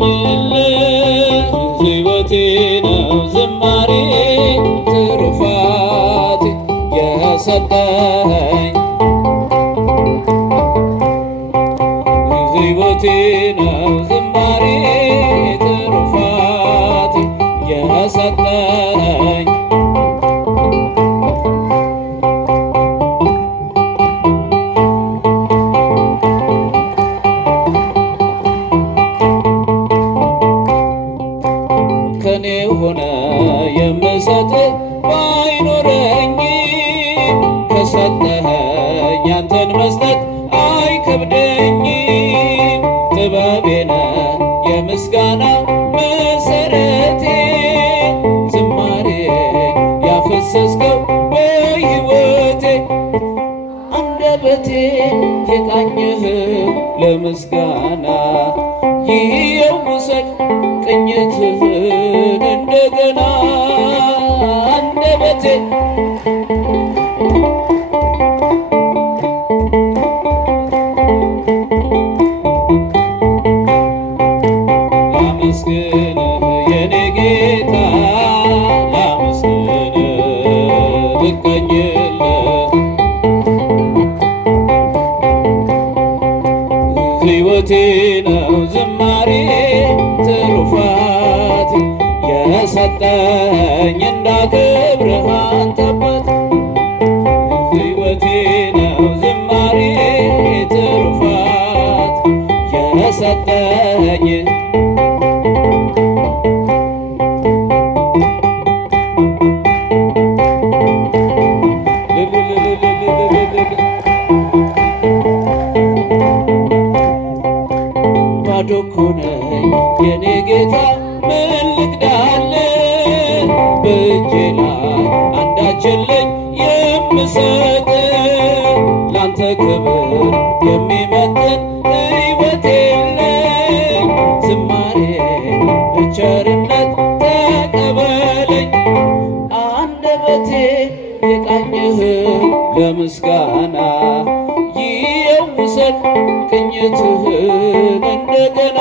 ልቀኝልህ ሕይወቴ ነው ዝማሬ ትሩፋት የሰጠኸኝ ሕይወቴ ነው ዝማሬ ትሩፋት የሰጠኸኝ ከኔ ሆነ የምሰጥ ባይኖረኝ ከሰጠኸኝ አንተን መስጠት አይከብደኝ። ጥበቤነ የምስጋና መሰረቴ ዝማሬ ያፈሰስከው በሕይወቴ አንደበቴ የቃኘህ ለምስጋና ይኸው ውሰድ ቅኝትህን እንደገና አንደበቴ ላመስግንህ የኔ ጌታ ላመስግንህ ልቀኝልህ ሕይወቴ ነው ዝማሬ ትሩፋት የሰጠኝ እንዳከብርህ አንተ አባት ሕይወቴ ነው ዝማሬ ትሩፋት የሰጠኝ ባዶ እኮ ነኝ የኔ ጌታ ምን ልክዳለን በእጄ ላይ አንዳች የለኝ የምሰጥ ላንተ ክብር የሚመጥን ሕይወት የለኝ ዝማሬ በቸርነት ተቀበለኝ አንደበቴ የቃኝህ ለምስጋና ይኸው ውሰድ ቅኝትህን እንደገና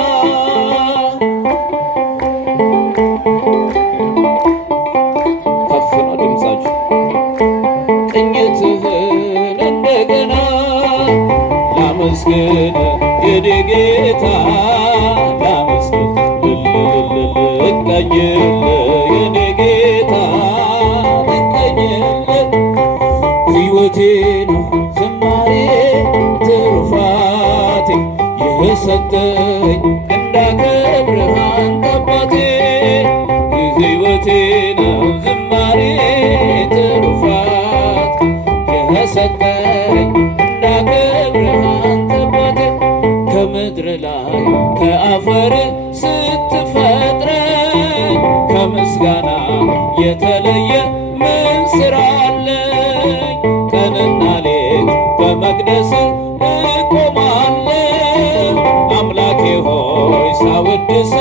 ከፍ ነው ድምፃችሁ ቅኝትህን እንደገና ላመስግን የኔ ጌታ ላመስግን ልቀኝልህ የኔ ጌታ ልቀኝልህ ሕይወቴ ነው ዝማሬ ትሩፋቴ የሰጠኝ እንዳከብርህ አንተ አባቴ ሕይወቴ ነው ዝማሬ ትሩፋት የሰጠኝ እንዳከብርህ አንተ አባቴ ከምድር ላይ ከአፈር ስትፈጥረኝ ከምስጋና የተለየ ምን ሥራ አለኝ ቀንና ሌት በመቅደስ እቆማለሁ አምላኬ ሆይ ሳወድስ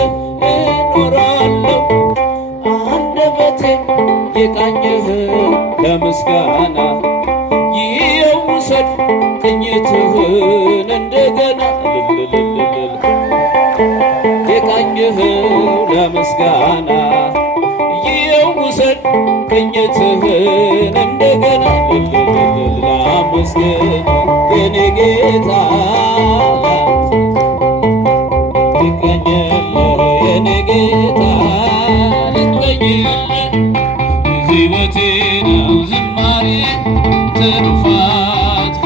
እኖራለሁ አንደበቴ የቃኘህ ለምስጋና ይኸው ውሰድ ቅኝትህን እንደገና የቃኘህ ለምስጋና ይኸው ውሰድ ቅኝትህን እንደገና ላመስግን የኔ ጌታ ልቀኝልህ የኔ ጌታ ልቀኝልህ ሕይወቴ ነው ዝማሬ ትሩፋት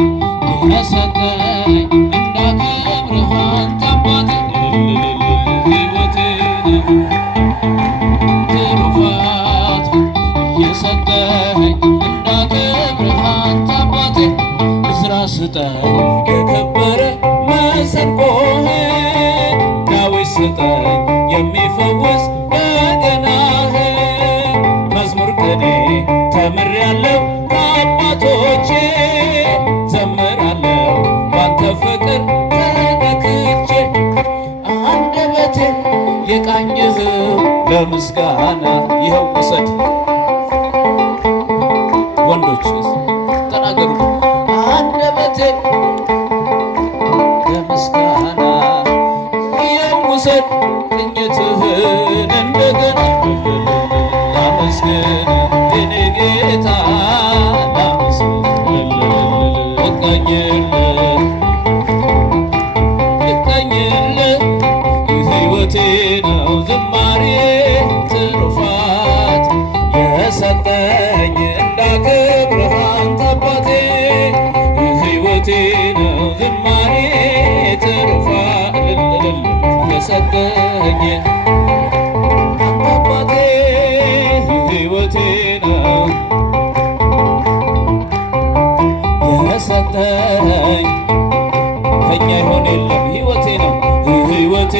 የሰጠኝ እንዳከብርህ አንተ አባቴ ሕይወቴ ነው ትሩፋት የሰጠኝ እንዳከብርህ አንተ አባቴ ዕዝራ ስጠኝ የከበረ መሰንቆህን ዳዊት ስጠኝ የሚፈውስ በገናህን መዝሙር ቅኔ ተምሬአለሁ ከአባቶቼ ዘምራለሁ ባንተ ፍቅር ተነክቼ አንደበቴ የቃኝህ ለምስጋና ይኸው ውሰድ ወንዶች ተናገሩ አንደበቴ ለምስጋና ይኸው ውሰድ ቅኝትህን እንደገና ላመስግን የኔ ጌታ ላመስግን ልቀኝልህ ሕይወቴ ነው ዝማሬ ትሩፋት የሰጠኝ እንዳከብርህ አንተ አባቴ ሕይወቴ ነው ዝማሬ ትሩፋት የሰጠኝ አንተ አባቴ ሕይወቴ ነው የሰጠኝ ከኛ ይሆን የለም ሕይወቴ ነው ሕይወቴ